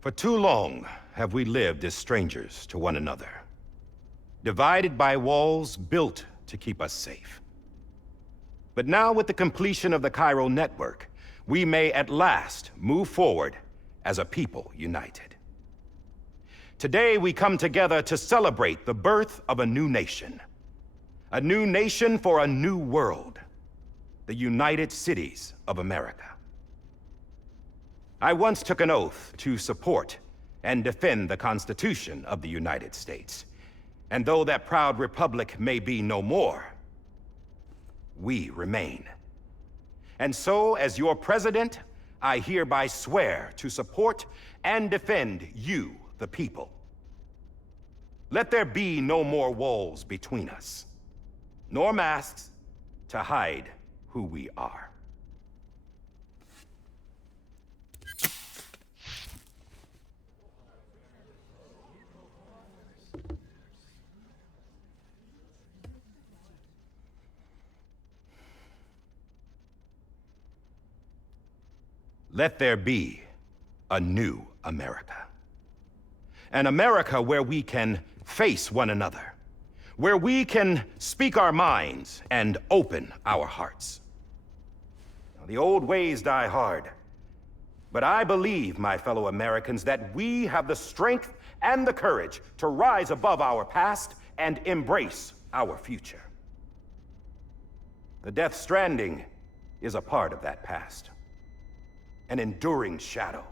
For too long have we lived as strangers to one another, divided by walls built to keep us safe. But now, with the completion of the chiral network, we may at last move forward as a people united. Today, we come together to celebrate the birth of a new nation. A new nation for a new world. The United Cities of America. I once took an oath to support and defend the Constitution of the United States. And though that proud republic may be no more, we remain. And so, as your president, I hereby swear to support and defend you, the people. Let there be no more walls between us, nor masks to hide who we are. Let there be a new America. An America where we can face one another, where we can speak our minds and open our hearts. The old ways die hard, but I believe, my fellow Americans, that we have the strength and the courage to rise above our past and embrace our future. The Death Stranding is a part of that past. An enduring shadow,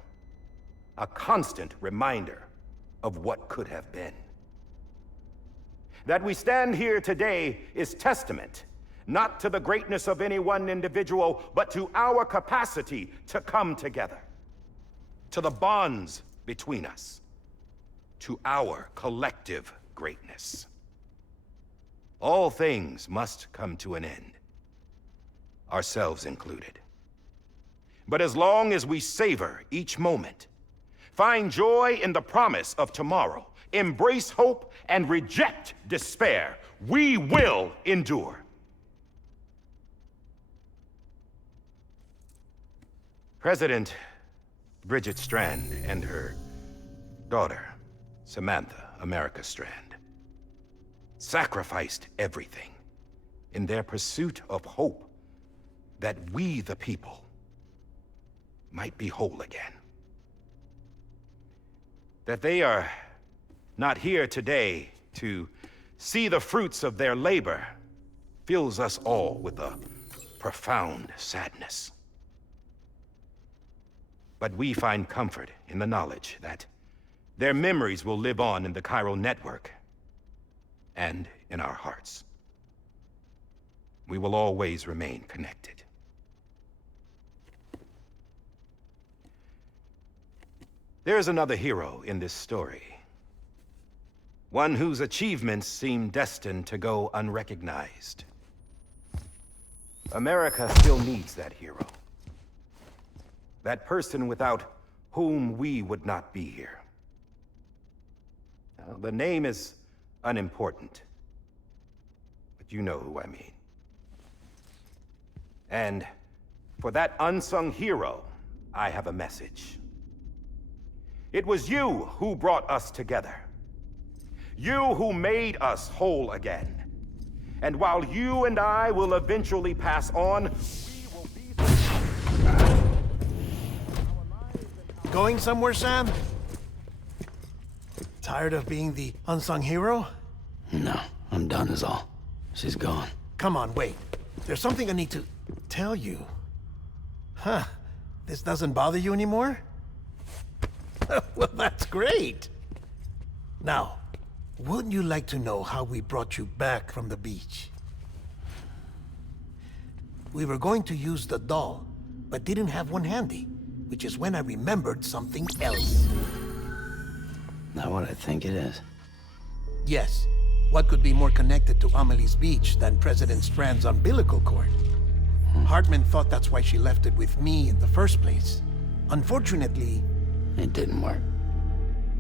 a constant reminder of what could have been. That we stand here today is testament, not to the greatness of any one individual, but to our capacity to come together, to the bonds between us, to our collective greatness. All things must come to an end, ourselves included. But as long as we savor each moment, find joy in the promise of tomorrow, embrace hope, and reject despair, we will endure. President Bridget Strand and her daughter, Samantha America Strand, sacrificed everything in their pursuit of hope that we, the people, might be whole again. That they are not here today to see the fruits of their labor fills us all with a profound sadness. But we find comfort in the knowledge that their memories will live on in the chiral network and in our hearts. We will always remain connected. There is another hero in this story. One whose achievements seem destined to go unrecognized. America still needs that hero. That person without whom we would not be here. Now, the name is unimportant, but you know who I mean. And for that unsung hero, I have a message. It was you who brought us together. You who made us whole again. And while you and I will eventually pass on, we will be... Going somewhere, Sam? Tired of being the unsung hero? No, I'm done is all. She's gone. Come on, wait. There's something I need to tell you. Huh. This doesn't bother you anymore? Well, that's great. Now, wouldn't you like to know how we brought you back from the beach? We were going to use the doll, but didn't have one handy, which is when I remembered something else. Not what I think it is. Yes. What could be more connected to Amelie's beach than President Strand's umbilical cord? Hartman thought that's why she left it with me in the first place. Unfortunately... It didn't work.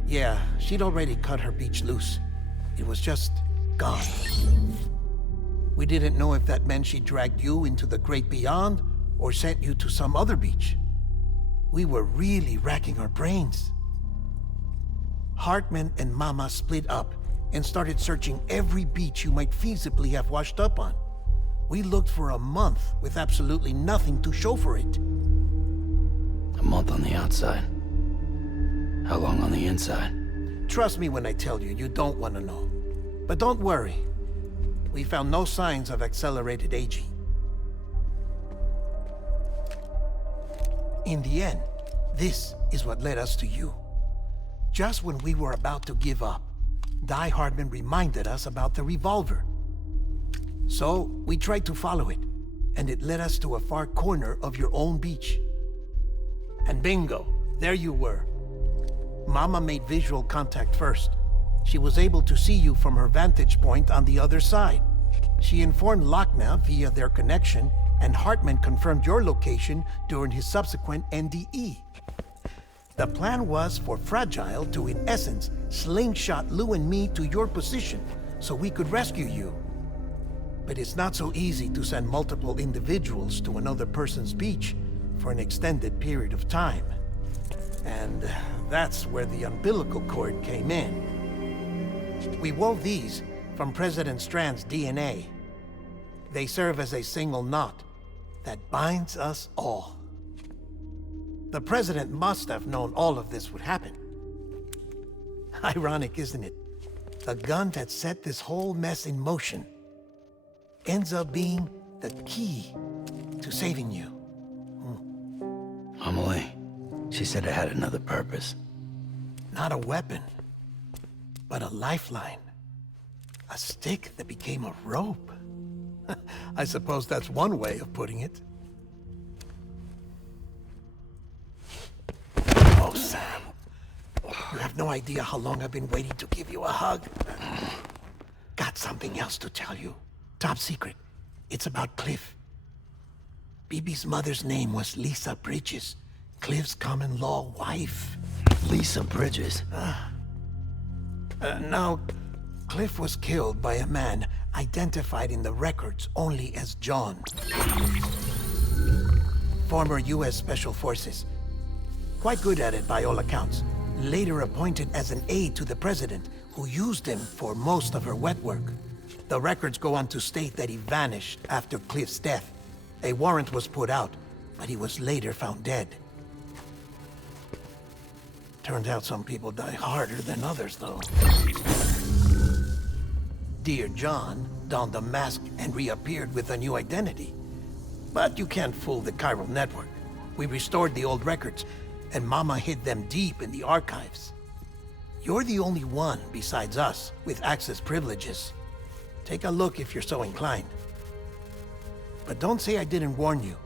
Yeah, she'd already cut her beach loose. It was just gone. We didn't know if that meant she dragged you into the great beyond, or sent you to some other beach. We were really racking our brains. Hartman and Mama split up and started searching every beach you might feasibly have washed up on. We looked for a month with absolutely nothing to show for it. A month on the outside. How long on the inside? Trust me when I tell you, you don't want to know. But don't worry. We found no signs of accelerated aging. In the end, this is what led us to you. Just when we were about to give up, Die Hardman reminded us about the revolver. So, we tried to follow it, and it led us to a far corner of your own beach. And bingo, there you were. Mama made visual contact first. She was able to see you from her vantage point on the other side. She informed Lochner via their connection, and Hartman confirmed your location during his subsequent NDE. The plan was for Fragile to, in essence, slingshot Lou and me to your position so we could rescue you. But it's not so easy to send multiple individuals to another person's beach for an extended period of time. And that's where the umbilical cord came in. We wove these from President Strand's DNA. They serve as a single knot that binds us all. The President must have known all of this would happen. Ironic, isn't it? The gun that set this whole mess in motion ends up being the key to saving you. Amelie, she said it had another purpose. Not a weapon, but a lifeline. A stick that became a rope. I suppose that's one way of putting it. Oh, Sam. You have no idea how long I've been waiting to give you a hug. Got something else to tell you. Top secret. It's about Cliff. Bibi's mother's name was Lisa Bridges, Cliff's common-law wife. Lisa Bridges? Now, Cliff was killed by a man identified in the records only as John. Former U.S. Special Forces. Quite good at it by all accounts. Later appointed as an aide to the president, who used him for most of her wet work. The records go on to state that he vanished after Cliff's death. A warrant was put out, but he was later found dead. Turned out some people die harder than others, though. Dear John donned a mask and reappeared with a new identity. But you can't fool the chiral network. We restored the old records, and Mama hid them deep in the archives. You're the only one, besides us, with access privileges. Take a look if you're so inclined. But don't say I didn't warn you.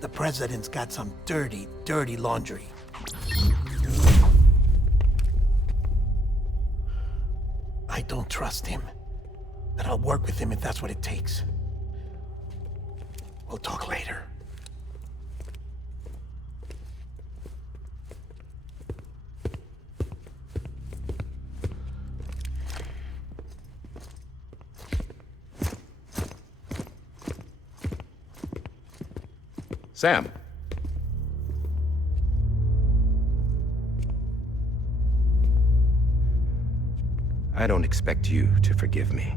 The President's got some dirty, dirty laundry. I don't trust him, but I'll work with him if that's what it takes. We'll talk later. Sam. I don't expect you to forgive me.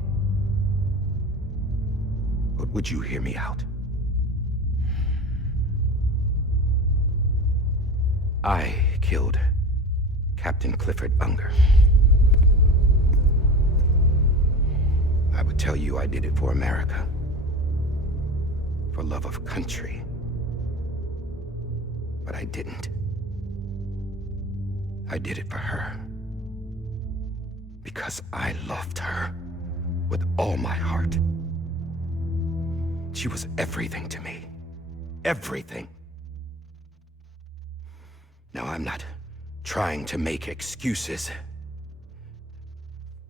But would you hear me out? I killed Captain Clifford Unger. I would tell you I did it for America. For love of country. But I didn't. I did it for her. Because I loved her with all my heart. She was everything to me. Everything. Now, I'm not trying to make excuses.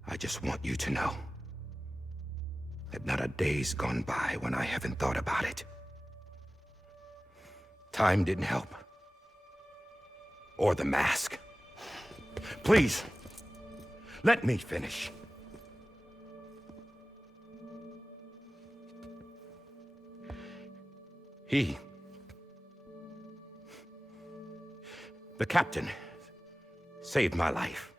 I just want you to know that not a day's gone by when I haven't thought about it. Time didn't help. Or the mask. Please, let me finish. The captain saved my life.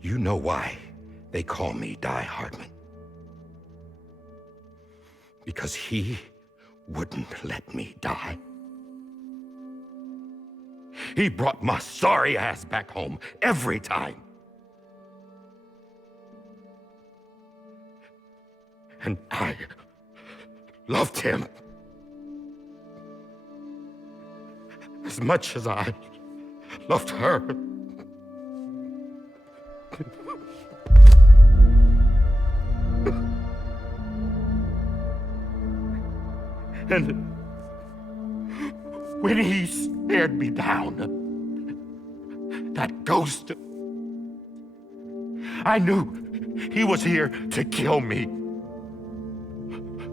You know why they call me Die Hardman. Because he wouldn't let me die. He brought my sorry ass back home every time. And I loved him as much as I loved her. And when he stared me down, that ghost, I knew he was here to kill me,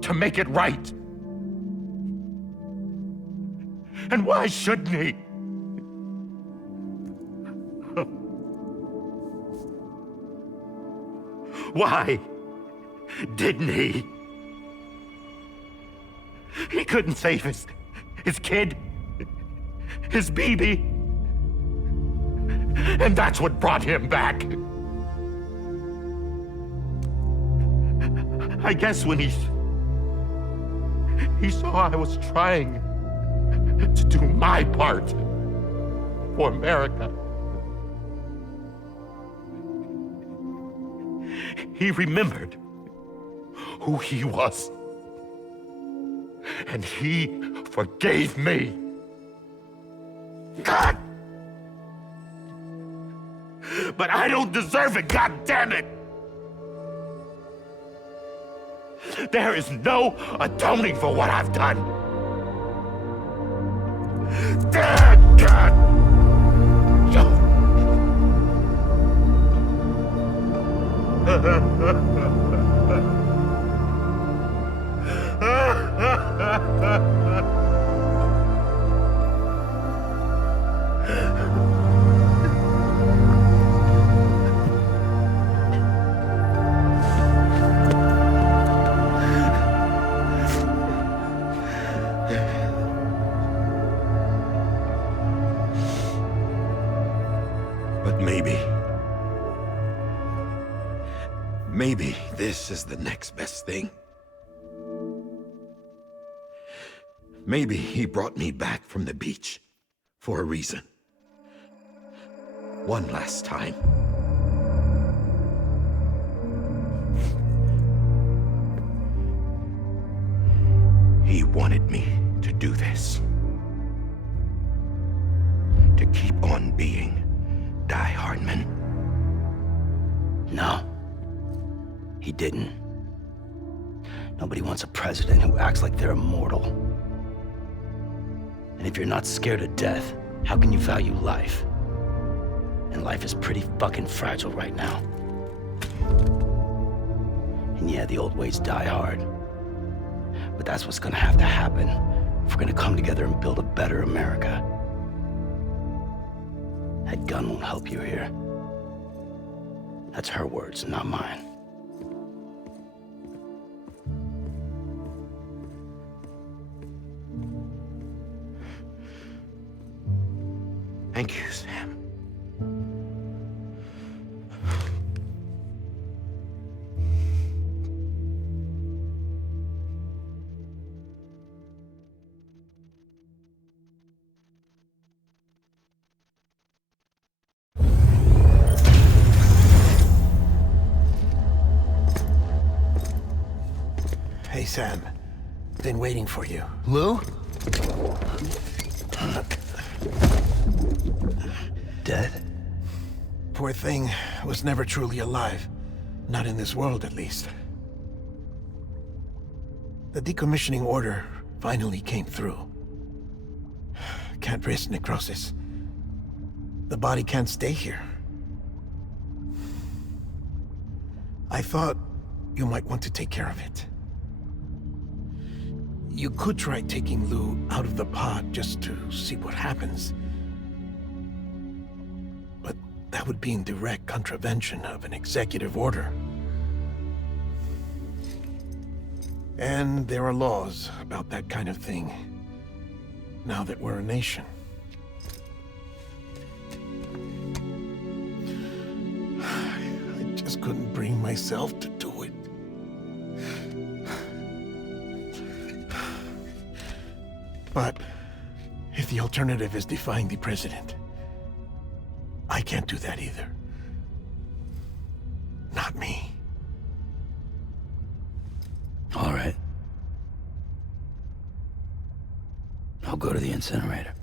to make it right. And why shouldn't he? Why didn't he? He couldn't save his kid, his baby. And that's what brought him back. I guess when he saw I was trying to do my part for America, he remembered who he was. And he forgave me. God! But I don't deserve it, God damn it! There is no atoning for what I've done. God! But maybe this is the next best thing. Maybe he brought me back from the beach for a reason. One last time. He wanted me to do this. To keep on being Die Hardman. No, he didn't. Nobody wants a president who acts like they're immortal. And if you're not scared of death, how can you value life? And life is pretty fucking fragile right now. And yeah, the old ways die hard. But that's what's gonna have to happen if we're gonna come together and build a better America. That gun won't help you here. That's her words, not mine. Thank you, Sam. Hey, Sam. Been waiting for you. Lou? Dead? Poor thing was never truly alive. Not in this world, at least. The decommissioning order finally came through. Can't risk necrosis. The body can't stay here. I thought you might want to take care of it. You could try taking Lou out of the pod just to see what happens. But that would be in direct contravention of an executive order. And there are laws about that kind of thing, now that we're a nation. myself to do it. But if the alternative is defying the president, I can't do that either. Not me. All right. I'll go to the incinerator.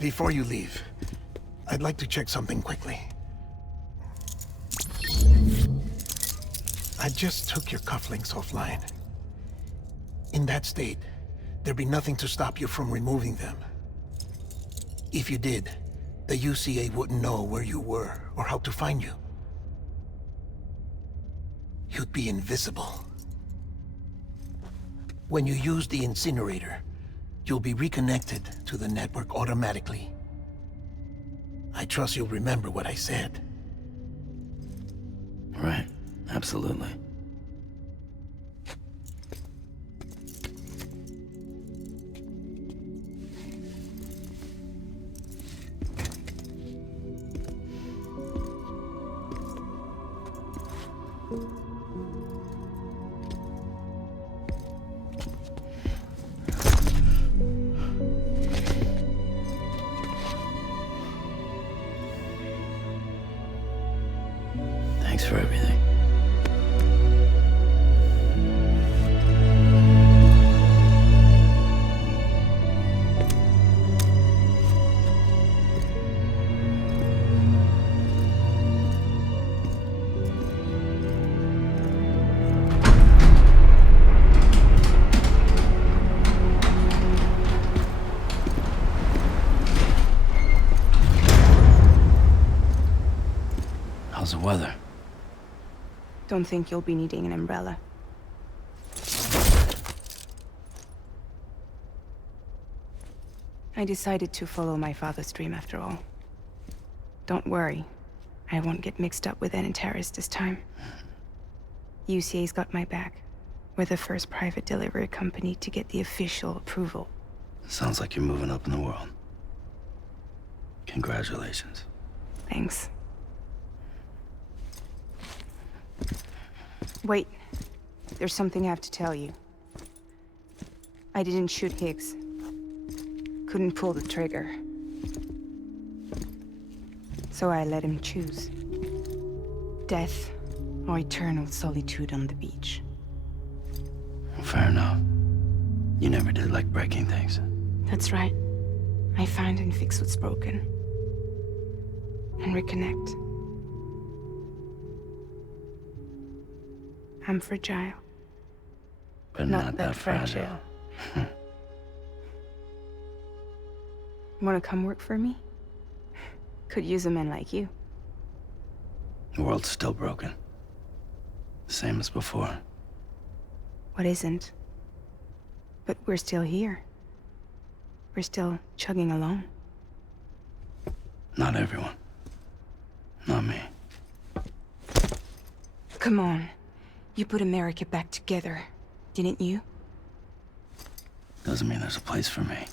Before you leave, I'd like to check something quickly. I just took your cufflinks offline. In that state, there'd be nothing to stop you from removing them. If you did, the UCA wouldn't know where you were or how to find you. You'd be invisible. When you use the incinerator, you'll be reconnected to the network automatically. I trust you'll remember what I said. Right. Absolutely. Thanks for everything. How's the weather? Don't think you'll be needing an umbrella. I decided to follow my father's dream after all. Don't worry, I won't get mixed up with any terrorists this time. UCA's got my back. We're the first private delivery company to get the official approval. Sounds like you're moving up in the world. Congratulations. Thanks. Wait, there's something I have to tell you. I didn't shoot Higgs. Couldn't pull the trigger. So I let him choose. Death or eternal solitude on the beach. Fair enough. You never did like breaking things. That's right. I find and fix what's broken. And reconnect. I'm fragile. But not that fragile. Wanna come work for me? Could use a man like you. The world's still broken. Same as before. What isn't? But we're still here. We're still chugging along. Not everyone. Not me. Come on. You put America back together, didn't you? Doesn't mean there's a place for me.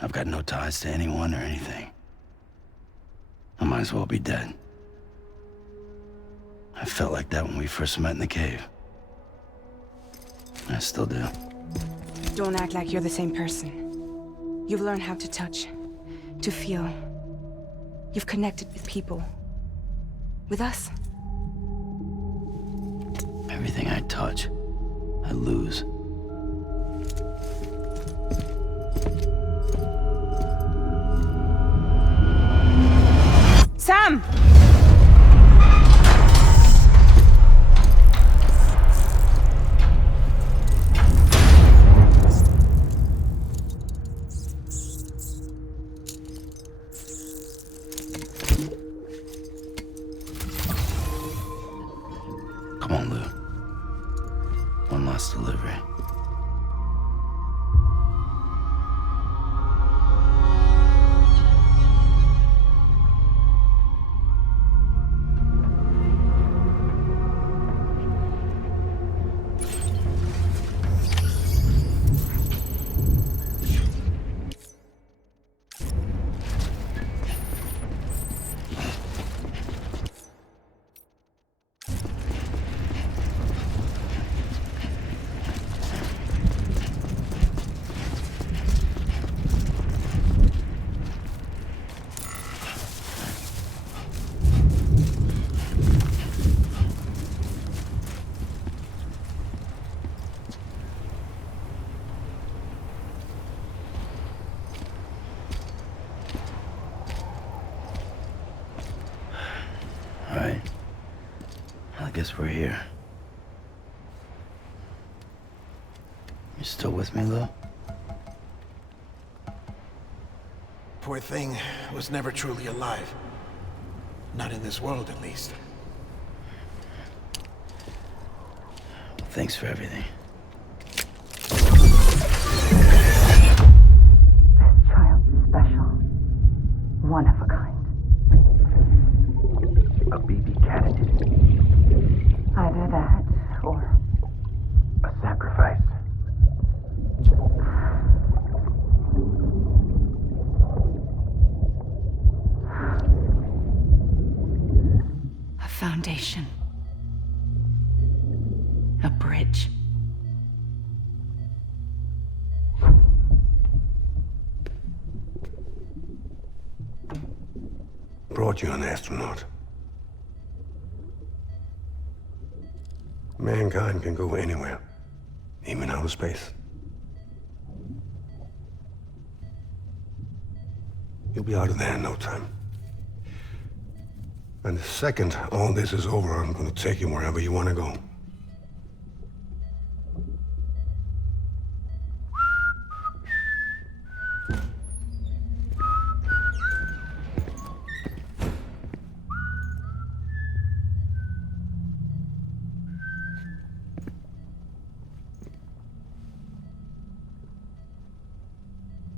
I've got no ties to anyone or anything. I might as well be dead. I felt like that when we first met in the cave. I still do. Don't act like you're the same person. You've learned how to touch, to feel. You've connected with people. With us. Everything I touch, I lose. Sam! Come on, Lou. One last delivery. guess we're here. You still with me, Lou? Poor thing was never truly alive. Not in this world, at least. Thanks for everything. Child's special. One of a kind. A BB candidate. Either that, or A sacrifice. a foundation. A bridge. Brought you an astronaut. Mankind can go anywhere, even outer space. You'll be out of there in no time. And the second all this is over, I'm gonna take you wherever you wanna go.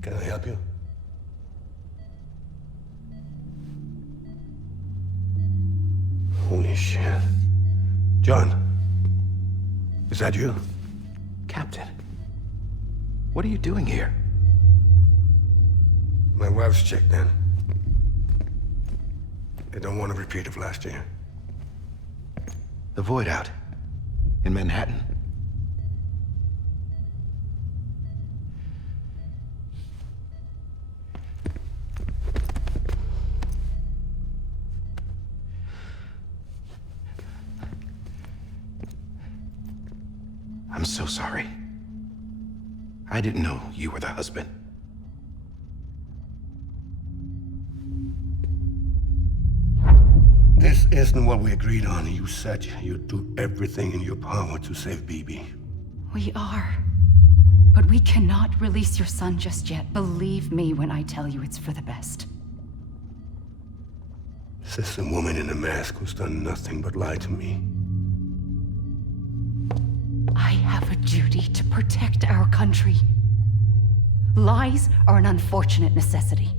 Can I help you? Holy shit. John, is that you? Captain, what are you doing here? My wife's checked in. They don't want a repeat of last year. The Void out. In Manhattan. I'm so sorry. I didn't know you were the husband. This isn't what we agreed on. You said you'd do everything in your power to save BB. We are. But we cannot release your son just yet. Believe me when I tell you it's for the best. This is a woman in a mask who's done nothing but lie to me. I have a duty to protect our country. Lies are an unfortunate necessity.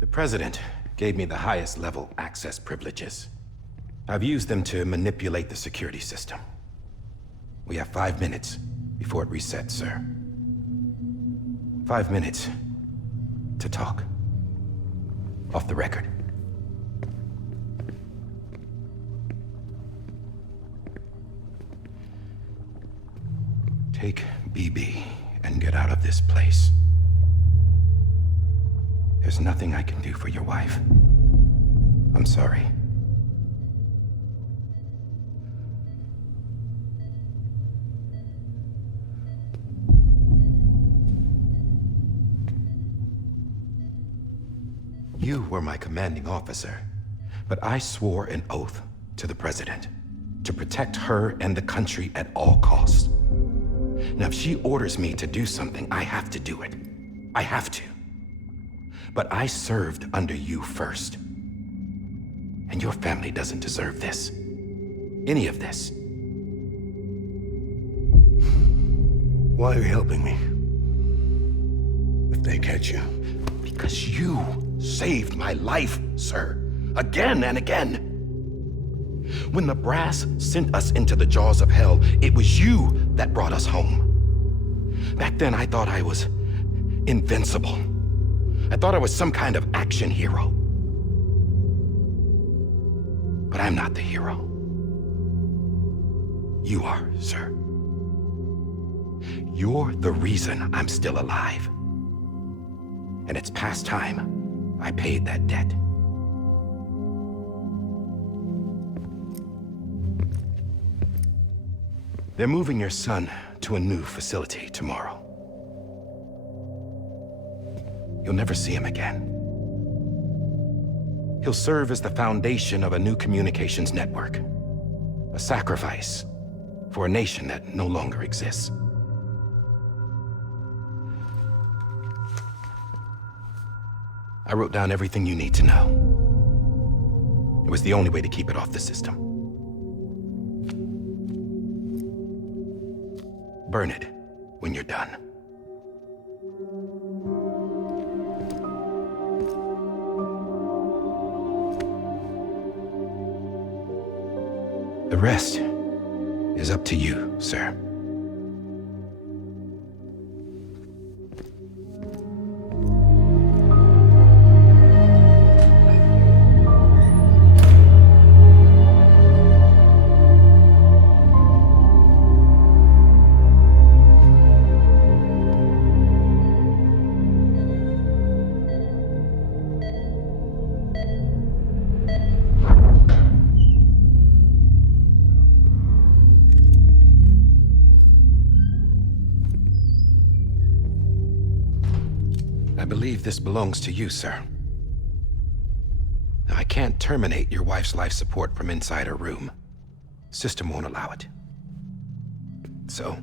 The President gave me the highest level access privileges. I've used them to manipulate the security system. We have 5 minutes before it resets, sir. 5 minutes to talk. Off the record. Take BB and get out of this place. There's nothing I can do for your wife. I'm sorry. You were my commanding officer, but I swore an oath to the President to protect her and the country at all costs. Now, if she orders me to do something, I have to do it. I have to. But I served under you first. And your family doesn't deserve this. Any of this. Why are you helping me? If they catch you. Because you saved my life, sir. Again and again. When the brass sent us into the jaws of hell, it was you that brought us home. Back then, I thought I was invincible. I thought I was some kind of action hero. But I'm not the hero. You are, sir. You're the reason I'm still alive. And it's past time I paid that debt. They're moving your son to a new facility tomorrow. You'll never see him again. He'll serve as the foundation of a new communications network. A sacrifice for a nation that no longer exists. I wrote down everything you need to know. It was the only way to keep it off the system. Burn it when you're done. The rest is up to you, sir. I believe this belongs to you, sir. I can't terminate your wife's life support from inside her room. System won't allow it. So,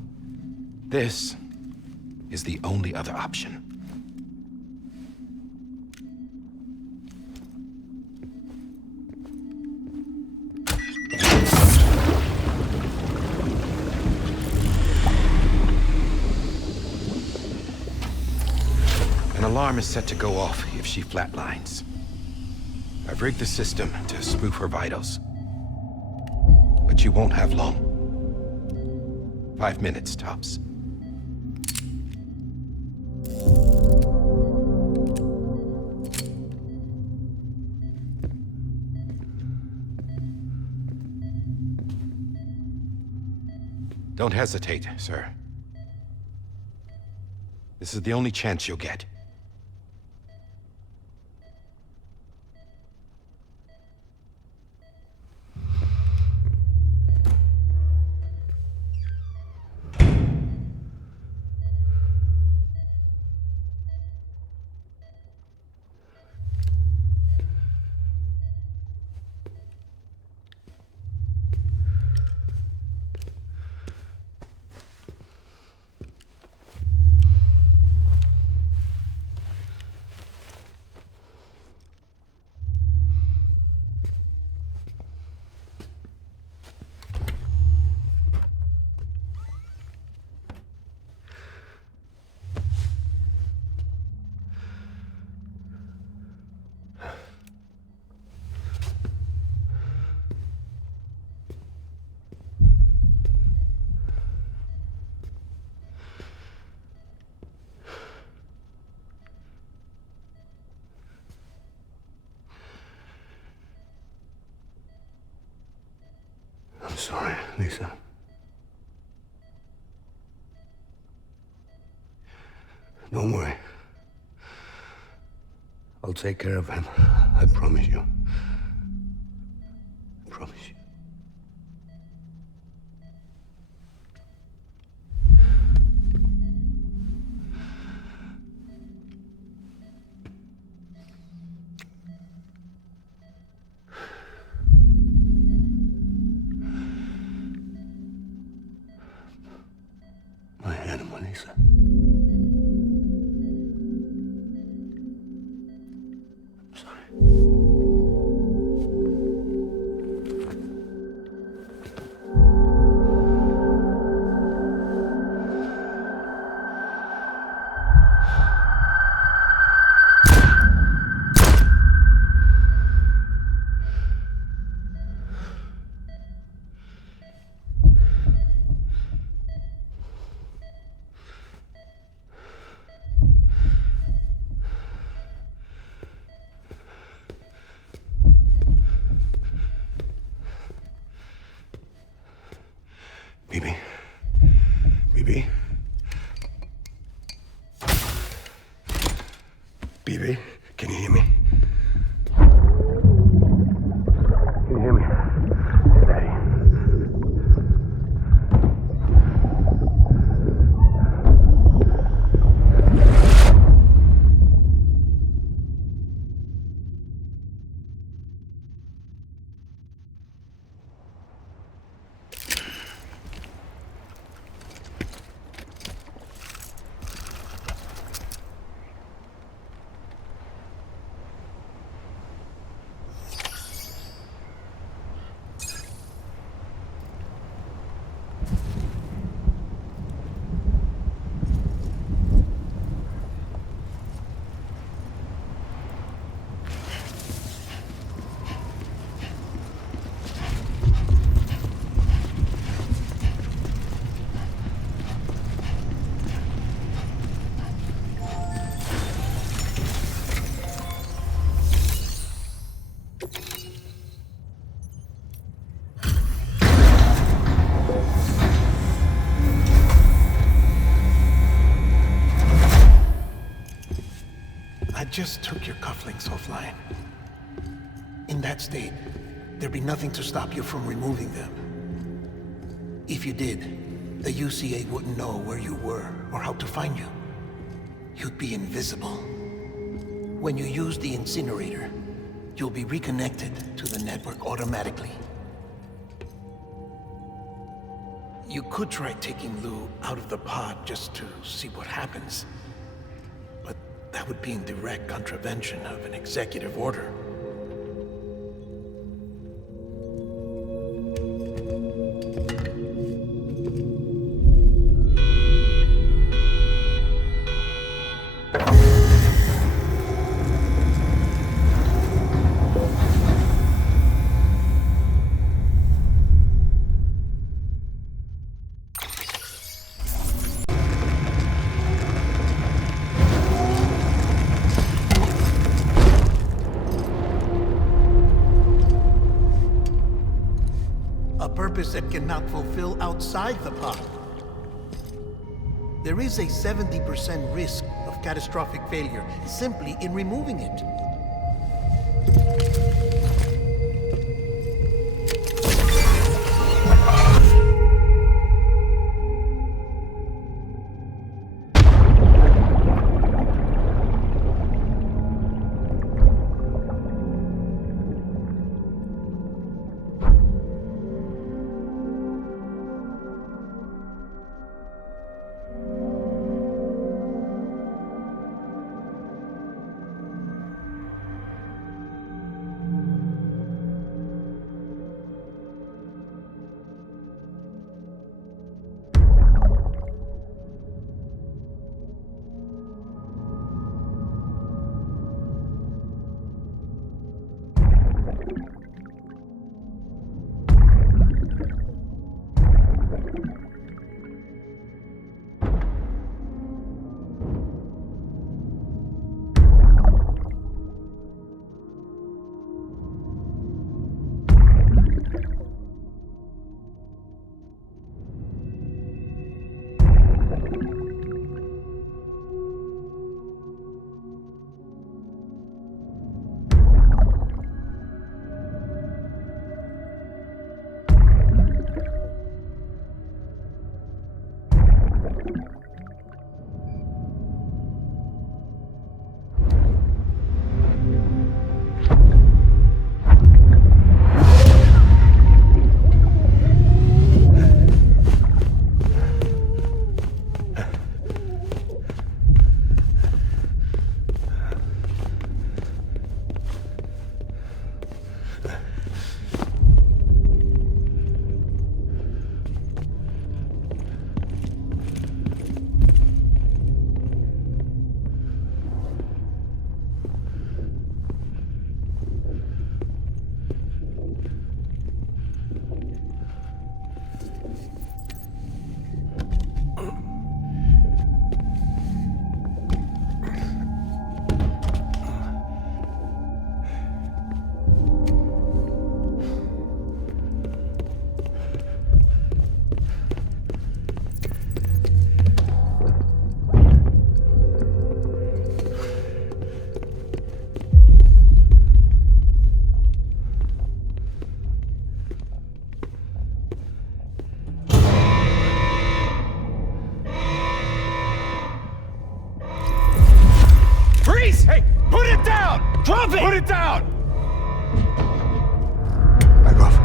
this is the only other option. An alarm is set to go off if she flatlines. I've rigged the system to spoof her vitals. But you won't have long. 5 minutes, tops. Don't hesitate, sir. This is the only chance you'll get. I'm sorry, Lisa. Don't worry. I'll take care of him. I promise you. I promise you. My animal, Lisa. I'm sorry. Bibi? Bibi? Bibi, can you hear me? Can you hear me? Daddy. just took your cufflinks offline. In that state, there'd be nothing to stop you from removing them. If you did, the UCA wouldn't know where you were or how to find you. You'd be invisible. When you use the incinerator, you'll be reconnected to the network automatically. You could try taking Lou out of the pod just to see what happens. But that would be in direct contravention of an executive order. That cannot fulfill outside the pod. There is a 70% risk of catastrophic failure simply in removing it. Drop it! Put it down! Back off.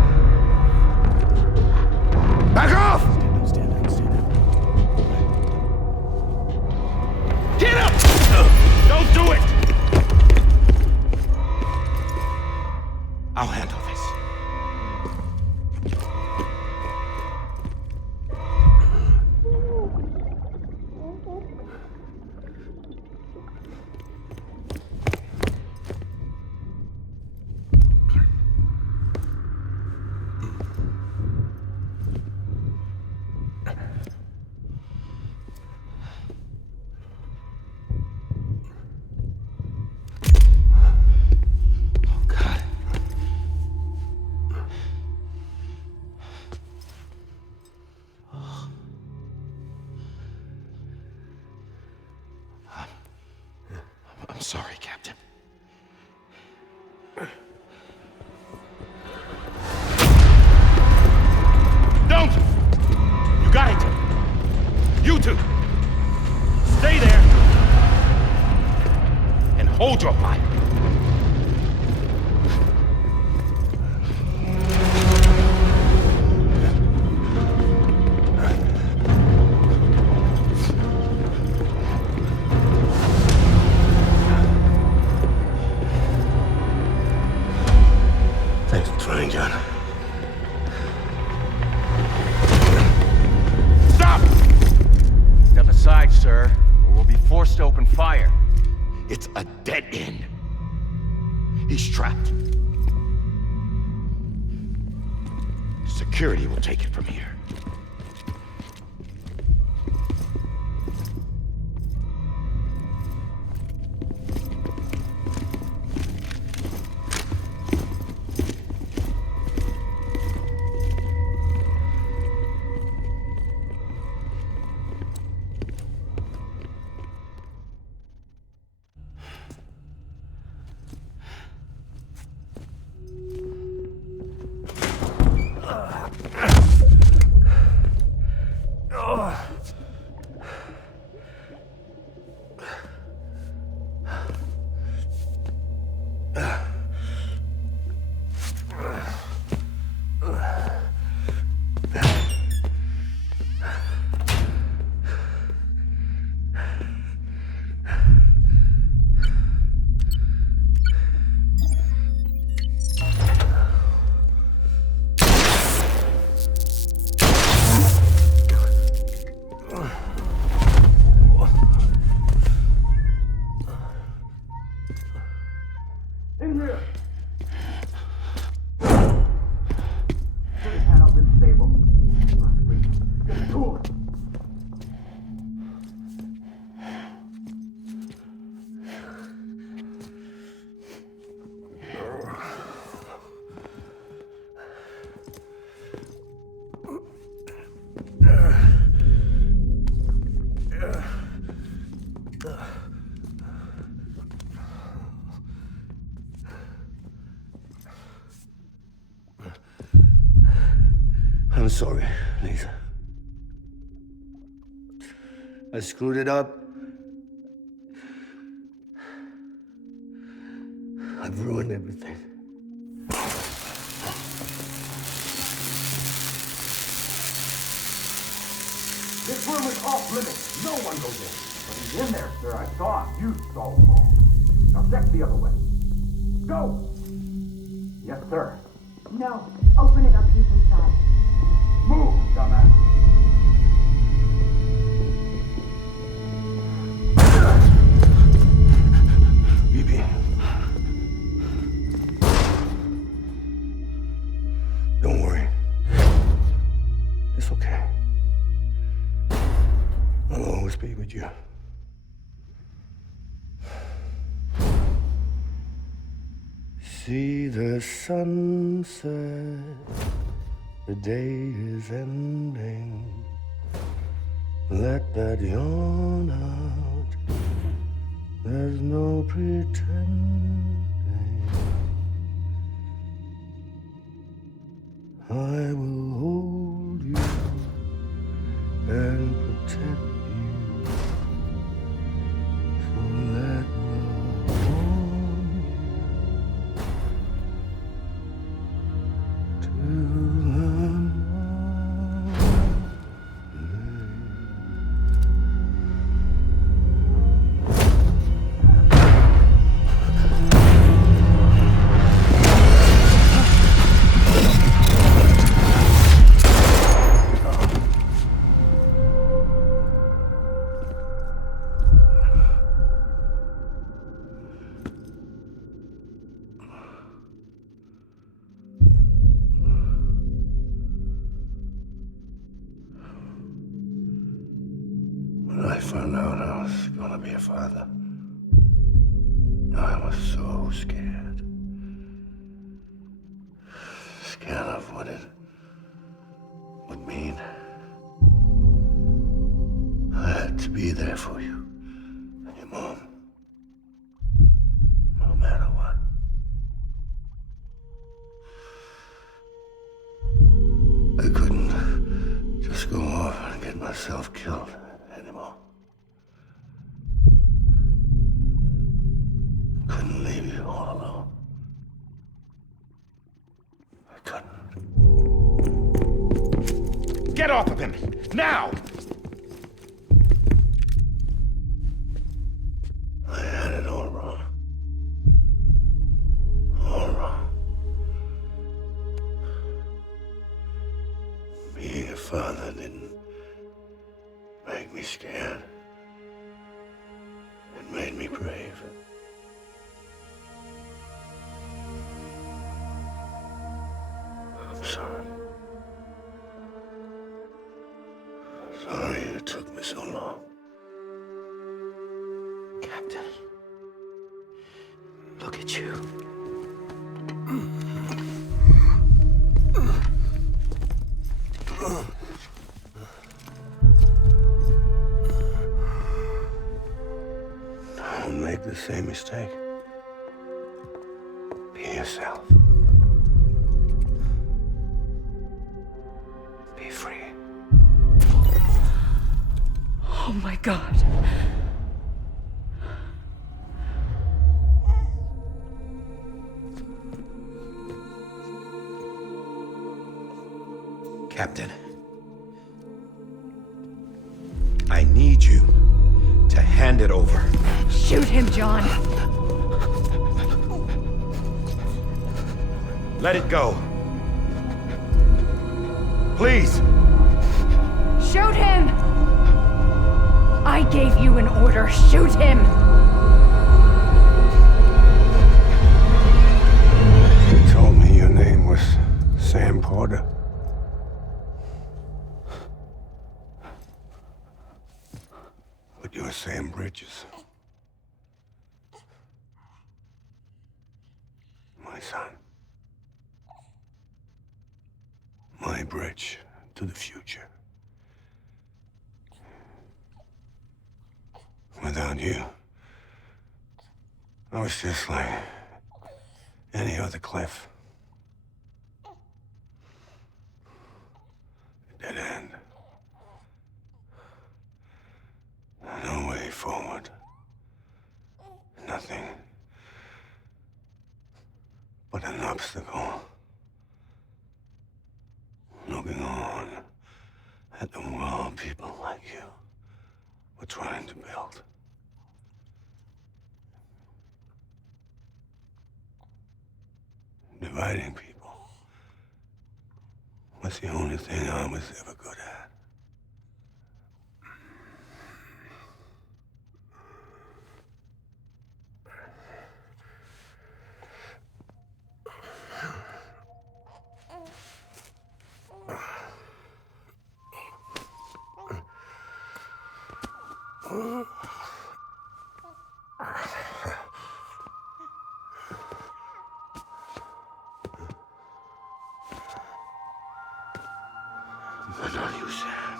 Back off! Stand up. Get up! Don't do it! I'll handle this. sorry, Captain. Don't! You got it! You two! Stay there! And hold your fire! Thanks for trying, John. Stop! Step aside, sir, or we'll be forced to open fire. It's a dead end. He's trapped. Security will take it from here. I'm sorry, Lisa. I screwed it up. I've ruined everything. This room is off limits. No one goes in. But he's in there, sir. I saw him. You saw him wrong. Now check the other way. Go! Yes, sir. No. Open it up. He's inside. Move, dumbass. Bibi. Don't worry. It's okay. I'll always be with you. See the sunset. The day is ending. Let that yawn out. There's no pretending. I will hold you and protect you. So let love warm you to the morning. When I found out I was gonna be a father, I was so scared. Scared of what it would mean. I had to be there for you and your mom. all alone. I couldn't. Get off of him! Now! I had it all wrong. All wrong. Being a father didn't make me scared. It made me brave. I'm sorry. Sorry it took me so long. Captain, look at you. Don't make the same mistake. Be yourself. Be free. Oh my God. Captain, I need you to hand it over. Shoot him, John. Let it go. Please. Shoot him! I gave you an order. Shoot him! You told me your name was Sam Porter. But you're Sam Bridges. My son. My bridge to the future. Without you, I was just like any other Cliff. A dead end. No way forward. Nothing but an obstacle. Looking on at the world people like you were trying to build. Dividing people was the only thing I was ever good at. But not you, Sam.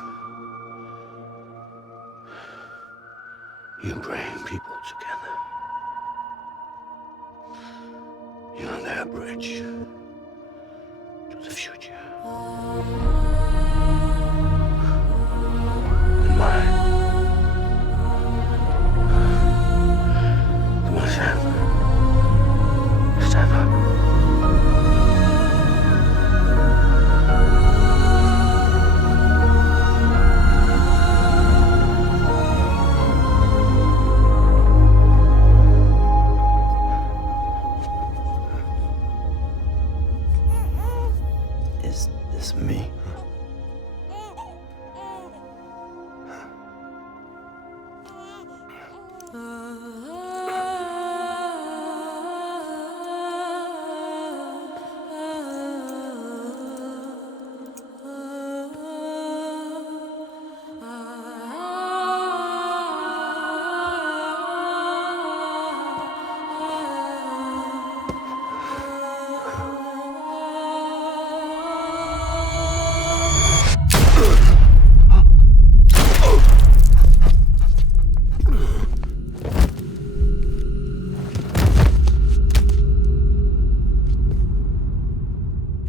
You bring people together. You're their bridge to the future. And mine. Come on, Sam. Stand up. Is this me?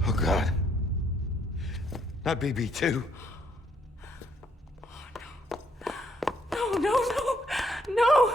Oh, God. Not BB2. No, no, no, no!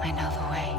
I know the way.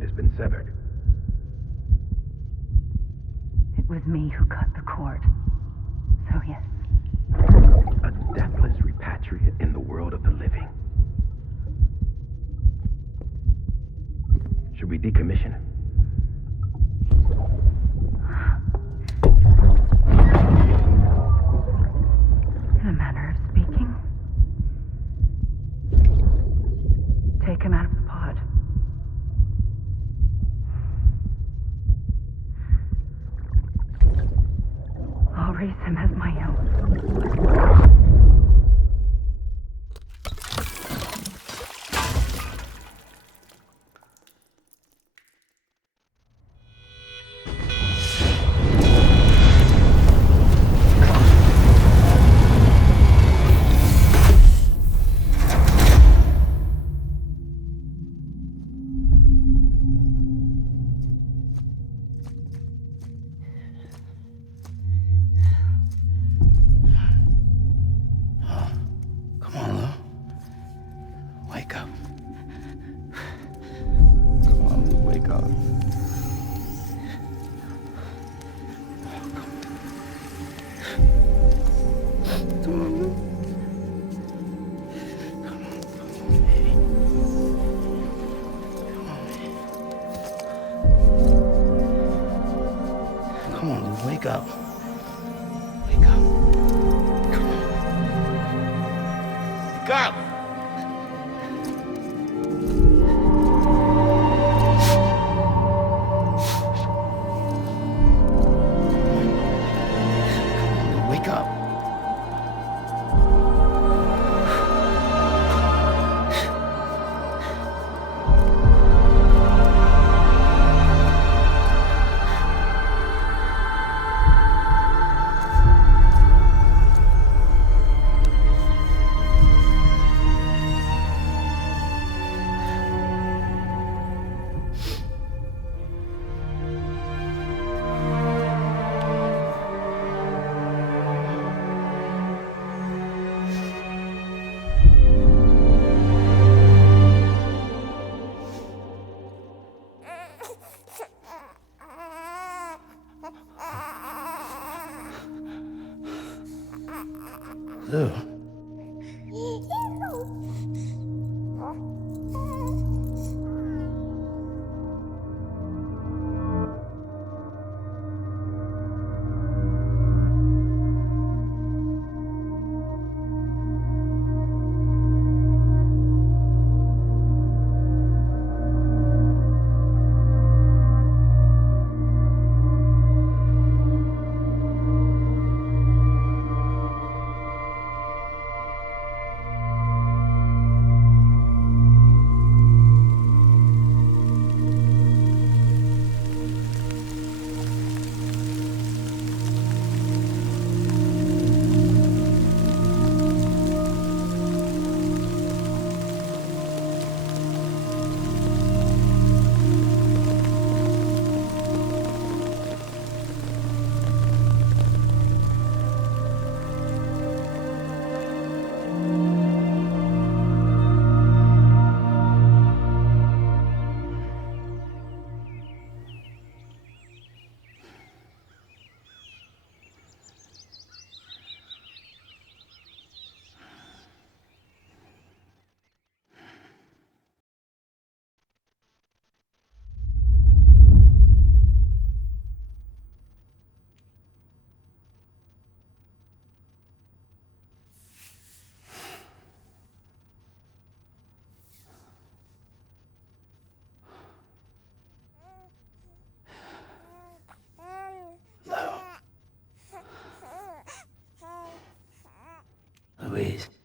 Has been severed. It was me who cut the cord. So yes. A deathless repatriate in the world of the living. Should we decommission him? In a manner of speaking. Take him out of the pod. I'll raise him as my own. Wake up. Wake up. Come on. Wake up! Come on, wake up. Ew. Louise.